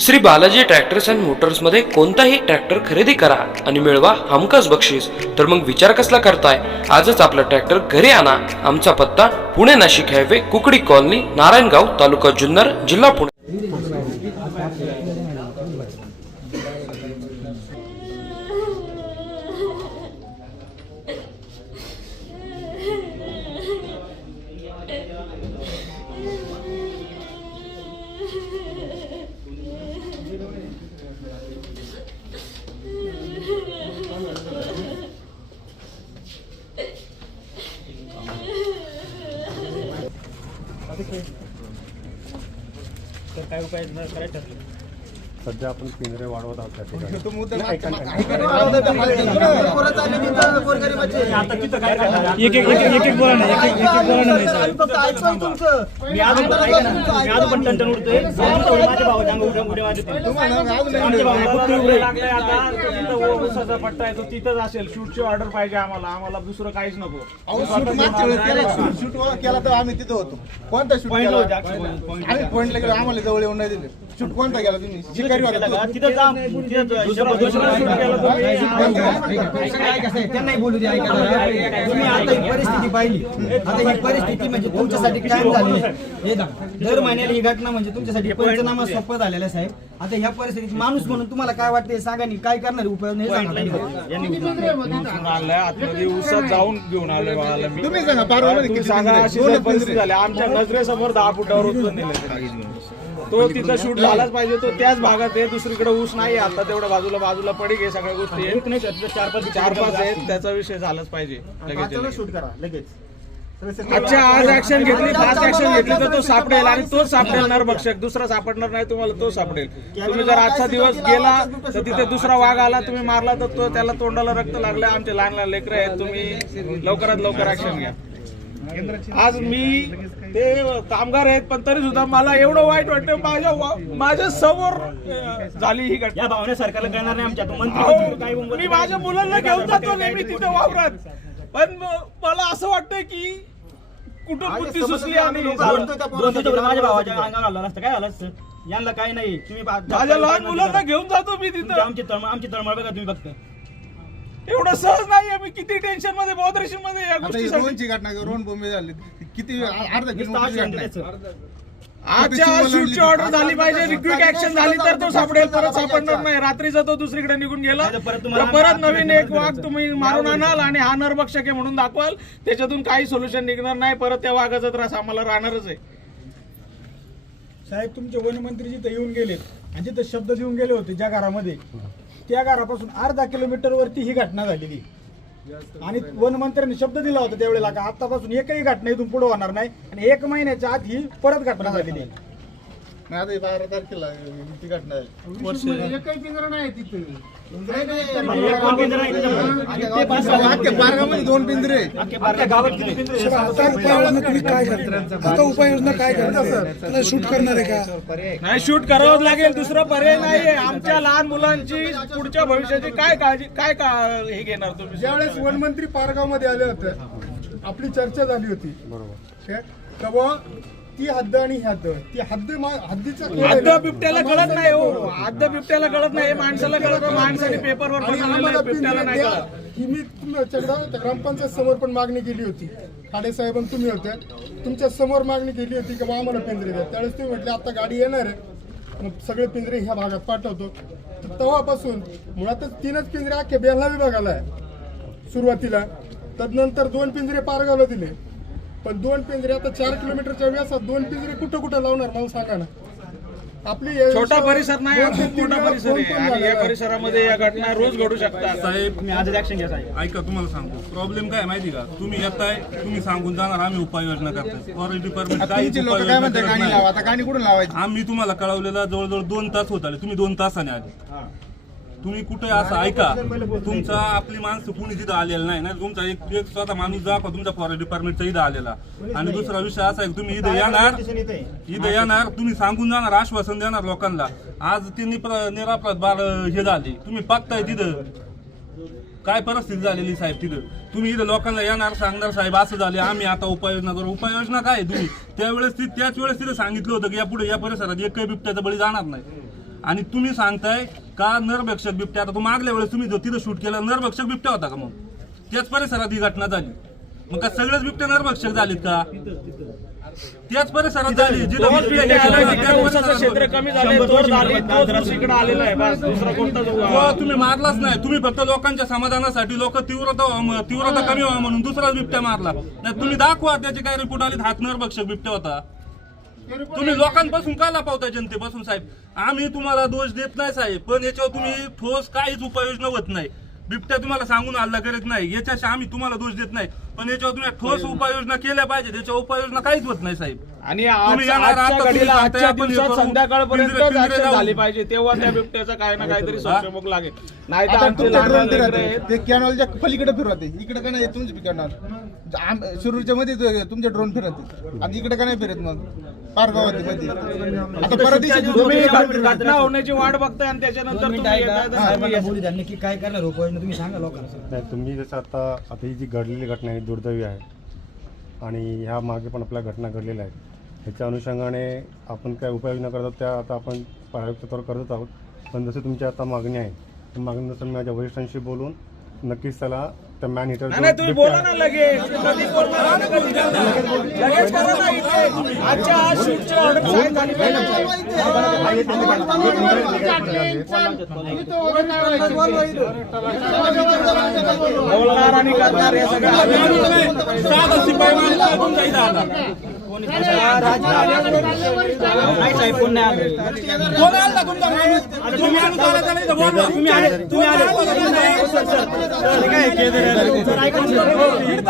Shri Balaji tractors and Motors मध्ये कोणताही tractor खरेदी करा आणि मिळवा हमखास बक्षीस। तर मग विचार कसला करताय, आजच आपला ट्रॅक्टर घरी आणा। आमचा पत्ता पुणे नाशिक हायवे, कुकडी कॉलनी, नारायणगाव, तालुका जुन्नर, जिल्हा पुणे। तर काय उपाय करायचं सध्या आपण पिंजरे वाढवत आहोत त्या ठिकाणी। आता तिथं काय करणार? एक बोला ना, एक बोला नाही साहेब। मी आज पण टंटन उडतोय। माझ्या भावाच्या अंगावर उड्या मारते। आमच्या भावाला खूप उडे लागले। आता तिथं ऊसाचा पट्टा आहे तो तिथंच असेल। शूटची ऑर्डर पाहिजे आम्हाला दुसरं काहीच नको। शूट केला तर आम्ही तिथं होतो। कोणता शूट केला? आम्ही पॉइंटला गेलो, आम्हाला जवळ येऊन नाही दिले। शूट कोणता केला तुम्ही? शिकारी वाला तिथं जा, त्यांनाही बोलू द्या। तुम्ही आता ही परिस्थिती पाहिली, आता ही परिस्थिती म्हणजे तुमच्यासाठी कायम झाली आहे। दर महिन्याला ही घटना म्हणजे तुमच्यासाठी पंचनामा सोपं झालेला आहे साहेब। आता ह्या परिस्थितीत माणूस म्हणून तुम्हाला काय वाटते सांगा, नी काय करणार उपाय नाही आतमध्ये ऊसात जाऊन घेऊन आलोय बाळाला मी। तुम्ही सांगा पारवामध्ये तुम्ही किती सांगा पिंजरे? अशी जर परिस्थिती झाली आमच्या नजरेसमोर 10 फुटावर उचलून नेलं तो तिथं शूट झालाच पाहिजे। तो त्याच भागात आहे, दुसरीकडे ऊस नाही आता तेवढ्या बाजूला पडी घे सगळ्या गोष्टी एक नाही चार पाच आहेत, त्याचा विषय झालाच पाहिजे लगेच। शूट करा लगेच। आजच्या आज ऍक्शन घेतली, फास्ट ऍक्शन घेतली तर तो सापडेल आणि तोच सापडेल नरभक्षक, दुसरा सापडणार नाही तुम्हाला, तो सापडेल। तुम्ही जर आजचा दिवस गेला तर तिथे दुसरा वाघ आला, तुम्ही मारला तर तो त्याला तोंडाला रक्त लागलं। आमचे लहान लहान लेकरं आहेत, तुम्ही लवकरात लवकर ऍक्शन घ्या। आज मी ते कामगार आहेत पण तरी सुद्धा मला एवढं वाईट वाटतं, माझ्या समोर झाली ही घटना। या भावना सरकारला कळणार नाही आमच्या मी माझ्या मुलांना घेऊन जातो नेहमी तिथे वावरात, पण मला असं वाटतं की कुठं बुद्धी सुचली आणि माझ्या भावाच्या अंगावर आलं असतं काय झालं असतं? यांना काही नाही, तुम्ही माझ्या लहान मुलांना घेऊन जातो मी तिथं। आमची तळमळ बघा तुम्ही फक्त। एवढं सहज नाही, मी किती टेन्शन मध्ये बॉदरेशन मध्ये या आता ही गोष्टीसाठी। रोहनची घटना रोहन बोंबे झाली, किती अर्धा किलोमीटरची घटना आहे। आजच्या आज शूटची ऑर्डर झाली पाहिजे, रिक्विक ऍक्शन झाली तर तो सापडेल, परत सापडणार नाही। रात्रीचा तो दुसरीकडे निघून गेला तर परत नवीन एक वाघ तुम्ही मारून आणाल आणि हा नरभक्षक आहे म्हणून दाखवाल, त्याच्यातून काही सोल्युशन निघणार नाही। परत त्या वाघाचा त्रास आम्हाला राहणारच आहे। साहेब तुमचे वनमंत्री जिथे येऊन गेलेत आणि जिथे शब्द देऊन गेले होते ज्या घरामध्ये, त्या घरापासून अर्धा किलोमीटर वरती ही घटना झालेली आणि वनमंत्र्यांनी शब्द दिला होता त्यावेळेला का आतापासून एकही घटना इथून पुढे होणार नाही आणि 1 महिन्याच्या आत ही परत घटना झालेली आहे। नाही आता 12 तारखेला ती घटना झाली। एकही पिंजरा नाही तिथे। पारगामध्ये 2 पिंजरे। आता उपाययोजना काय करणार? शूट करणार आहे का? नाही, शूट करावंच लागेल, दुसरा पर्याय नाहीये। आमच्या लहान मुलांची पुढच्या भविष्याची काय काळजी हे घेणार तुम्ही? ज्यावेळेस वनमंत्री पारगाव मध्ये आले होते, आपली चर्चा झाली होती बरोबर, तेव्हा ती हद्द आणि ही हद्द, ती हद्दीचा हद्द बिबट्याला कळत नाही हो, हद्द बिबट्याला कळत नाही, माणसाला कळत, माणसाने पेपरवर बिबट्याला नाही कळत। ही मी तुमच्याकडे ग्रामपंचायत समोर पण मागणी केली होती, खाडे साहेब तुम्ही होत्या, तुमच्या समोर मागणी केली होती की आम्हाला पिंजरे द्या। त्यावेळेस तुम्ही म्हटले आता गाडी येणार आहे, मग सगळे पिंजरे ह्या भागात पाठवतो। तेव्हापासून मुळातच 3च पिंजरे अख्खे बेल्हा विभागाला आहे सुरुवातीला, तदनंतर 2 पिंजरे पारगावला दिले, पण 2 पिंजरे आता 4 किलोमीटरच्या व्यासात 2 पिंजरे कुठं लावणार मला सांगा ना। आपली छोटा परिसर नाही, खूप मोठा परिसर आहे आणि या परिसरामध्ये या घटना रोज घडू शकतात। साहेब तुम्ही आजच ऍक्शन घ्या साहेब। ऐका, तुम्हाला सांगतो प्रॉब्लेम काय माहिती का, तुम्ही येताय, तुम्ही सांगून जाणार, आम्ही उपाययोजना करतो। फॉरेस्ट डिपार्टमेंट काय तुमचे लोक काय म्हणतात गाणी लावा, आता गाणी कुठून लावायची? आम्ही तुम्हाला कळवलेला जवळजवळ 2 तास होत आले, तुम्ही 2 तासाने आले। तुम्ही कुठे असं ऐका, तुमचा आपली माणसं कुणी तिथं आलेलं नाही ना, तुमचा एक स्वतः माणूस दाखवा तुमच्या फॉरेस्ट डिपार्टमेंटचा इथं आलेला। आणि दुसरा विषय असा आहे, तुम्ही इथं येणार, तुम्ही सांगून जाणार, आश्वासन देणार लोकांना। आज ती निरापराध बाळ हे झाली, तुम्ही बघताय तिथं काय परिस्थिती झालेली साहेब तिथं। तुम्ही इथं लोकांना येणार, सांगणार साहेब असं झाले, आम्ही आता उपाययोजना करू। उपाययोजना काय तुम्ही त्याच वेळेस तिथं सांगितलं होतं की यापुढे या परिसरात एकही बिबट्याचा बळी जाणार नाही। आणि तुम्ही सांगताय का नरभक्षक बिबट्या, आता तो मागल्या वेळेस तुम्ही जो तिथं शूट केला नरभक्षक बिबट्या होता का? मग त्याच परिसरात ही घटना झाली, मग का सगळेच बिबटे नरभक्षक झालेत का? त्याच परिसरात झाली जिथं बिबट्या हे केलं ना, त्याच परिसरात क्षेत्र कमी झाले, तोड झाली, तोच इकडे आलेला आहे, बस दुसरा कोणताच तो तुम्ही मारलाच नाही. तुम्ही फक्त लोकांच्या समाधानासाठी लोक तीव्रता कमी व्हावं म्हणून दुसराच बिबट्या मारला. नाही तुम्ही दाखवा त्याचे काय रिपोर्ट आले, हात नरभक्षक बिबट्या होता. तुम्ही लोकांपासून का लपवता जनतेपासून साहेब? आम्ही तुम्हाला दोष देत नाही साहेब, पण याच्यावर तुम्ही ठोस काहीच उपाययोजना होत नाही. बिबट्या तुम्हाला सांगून हल्ला करत नाही, याच्याशी आम्ही तुम्हाला दोष देत नाही, पण याच्यावर तुम्ही ठोस उपाययोजना केल्या पाहिजे. त्याच्यावर उपाययोजना काहीच होत नाही साहेब. आणि तुम्ही येणार आता, तुम्ही घडीला सांगताय आजच्या आपण हे दिवसात करू, संध्याकाळपर्यंत पिंजरे ऍक्शन झाली जाऊन. पाहिजे, तेव्हा त्या बिबट्याचा काय ना काहीतरी सोशमुख लागेल. नाही तर आता आमचे तुमच्या लहान ड्रोन लेकरं फिरत आहेत. ते कॅनॉलच्या पलीकडे फिरवते, इकडे का नाही तुमची पिकडणार शिरूरच्या मध्ये तुमचे ड्रोन फिरते, आता इकडे का नाही फिरत मग पारगावाती मध्ये. आता परत तुम्ही घटना होण्याची वाट बघताय आणि त्याच्यानंतर तुम्ही येताय तर साहेबांना बोलू द्या, नक्की काय करणार उपाययोजना तुम्ही सांगा लोकांना. नाही, तुम्ही जसं आता ही जी घडलेली घटना आहे दुर्दैवी आहे आणि ह्या मागे पण आपल्या घटना घडलेल्या आहेत. ह्याच्या अनुषंगाने आपण काय उपाययोजना करतो त्या आता आपण प्रायोगिक तत्वावर करत आहोत. पण जसं तुमची आता मागणी आहे त्या मागणीनुसार मी माझ्या वरिष्ठांशी बोलून नक्कीच त्याला त्या मॅन हिटर नाही तुम्ही बोला ना लगेच, कधी बोलणार ना, कधी बोलणार? लगेच करा ना इथे. आजच्या आज शूटची ऑर्डर साईन झाली बोलणार आणि करणार हे सगळं साधा शिपाई माणूस आपण जायचं आता. नाही साहेब, कोण नाही आलं. कोण आला तुमचा माणूस? तुम्ही माणूस आला का नाही तर बोला. तुम्ही आले.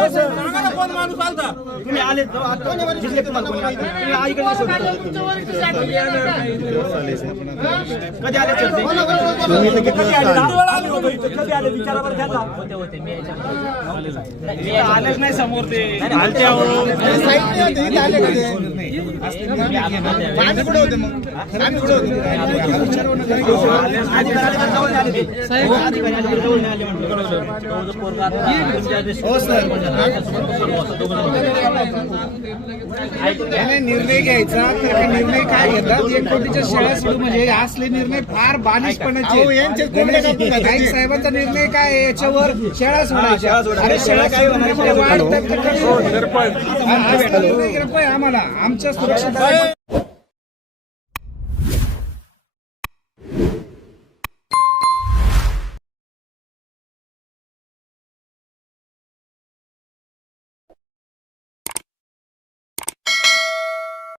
सांगा ना कोण माणूस आलता? तुम्ही आले जिंकले तुम्हाला कोणी आलं. तुम्ही आईकडे नाही सोडलं. कधी आले सर ते? कधी आले विचारा बरं घ्या. आलेच नाही समोर ते. आम्ही कुठे होते मग? आम्ही कुठे होते? निर्णय घ्यायचा तर निर्णय काय घेतात? एक कोटीच्या शाळा सुरू म्हणजे असले निर्णय फार बालिशपणाचे. काही साहेबांचा निर्णय काय आहे? याच्यावर शाळा सोडायच्या. अरे शाळा काय होणार? आम्हाला आमच्या सुरक्षित